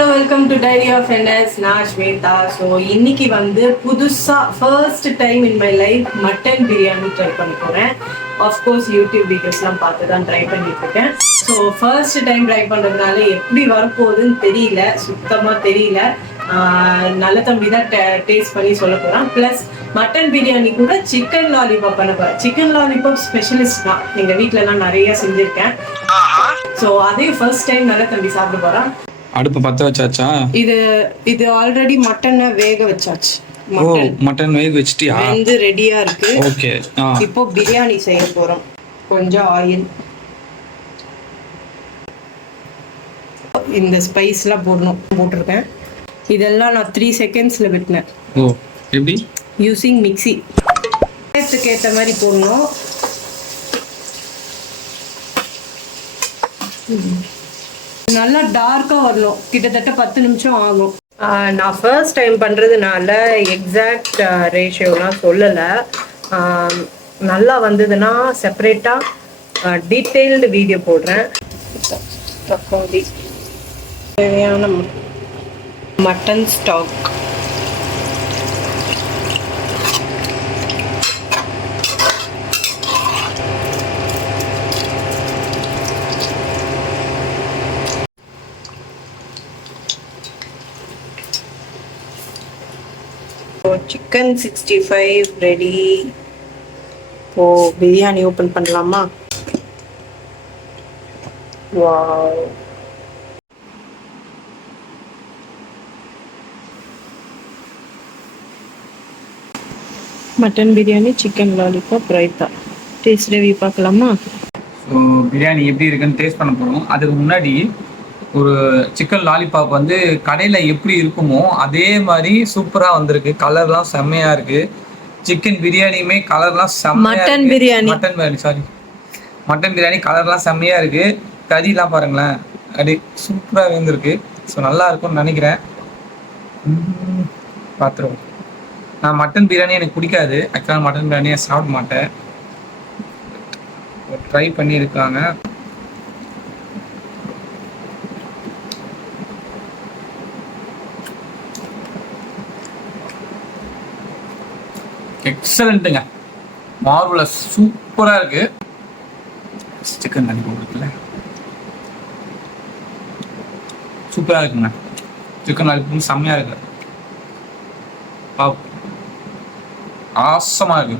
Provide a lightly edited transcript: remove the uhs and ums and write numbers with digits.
Hello welcome to diary of N S. நான் Shweta. So இன்னைக்கு வந்து புதுசாக first time in my life mutton biryani try பண்ண போகிறேன். ஆஃப்கோர்ஸ் யூடியூப் வீடியோஸ்லாம் பார்த்து தான் ட்ரை பண்ணிட்டு இருக்கேன். ஸோ ஃபர்ஸ்ட் டைம் ட்ரை பண்ணுறதுனால எப்படி வரப்போகுதுன்னு தெரியல, சுத்தமாக தெரியல. நல்ல தம்பி தான் டேஸ்ட் பண்ணி சொல்ல போகிறான். ப்ளஸ் மட்டன் பிரியாணி கூட சிக்கன் லாலிபாப் பண்ண போகிறேன். சிக்கன் லாலிபாப் ஸ்பெஷலிஸ்ட் தான், எங்கள் வீட்டிலலாம் நிறைய செஞ்சுருக்கேன். ஸோ அதையும் ஃபர்ஸ்ட் டைம் நல்ல தம்பி சாப்பிட போகிறான். அடுப்பு பத்த வச்சாச்சா? இது ஆல்ரெடி மட்டனை வேக வச்சாச்சு. மட்டன் வேக வச்சிட்டியா? வந்து ரெடியா இருக்கு. ஓகே. இப்போ பிரியாணி செய்ய போறோம். கொஞ்சம் ஆயில், இந்த ஸ்பைஸ்லாம் போட்டிருக்கேன். இதெல்லாம் நான் 3 செகண்ட்ஸ்ல விட்டுனேன். ஓ, எப்படி? Using mixie. டேஸ்ட்டுக்கு ஏற்ற மாதிரி போடணும். நல்லா டார்க்காக வரணும். கிட்டத்தட்ட 10 நிமிஷம் ஆகும். நான் ஃபர்ஸ்ட் டைம் பண்ணுறதுனால எக்ஸாக்ட் ரேஷியோலாம் சொல்லலை. நல்லா வந்ததுன்னா செப்பரேட்டாக டீட்டெயில்டு வீடியோ போடுறேன். தக்காளி, தேவையான மட்டன் ஸ்டாக், சிக்கன் 65 ரெடி. இப்போ பிரியாணி ஓப்பன் பண்ணலாமா? Wow, mutton biryani, chicken lollipop, raita. Taste review பார்க்கலாமா? ஸோ பிரியாணி எப்படி இருக்குன்னு டேஸ்ட் பண்ண போகிறோம். அதுக்கு முன்னாடி ஒரு சிக்கன் லாலிபாப் வந்து கடையில் எப்படி இருக்குமோ அதே மாதிரி சூப்பராக வந்திருக்கு. கலர்லாம் செம்மையாக இருக்குது. சிக்கன் பிரியாணியுமே கலர்லாம் செம்மையாக, மட்டன் பிரியாணி கலர்லாம் செம்மையாக இருக்குது. கறிலாம் பாருங்களேன், அப்படி சூப்பராக வந்துருக்கு. ஸோ நல்லா இருக்கும்னு நினைக்கிறேன். பார்த்துருவோம். நான் மட்டன் பிரியாணி எனக்கு பிடிக்காது. ஆக்சுவலாக மட்டன் பிரியாணியை சாப்பிட மாட்டேன். ட்ரை பண்ணியிருக்காங்க. எக்ஸலண்ட்டுங்க, மார்வலஸ், சூப்பராக இருக்கு. சிக்கன் லாலிபாப் இருக்குல்ல, சூப்பராக இருக்குங்க. சிக்கன் லாலிபாப் செம்மையாக இருக்கு. ஆசமாக இருக்கு.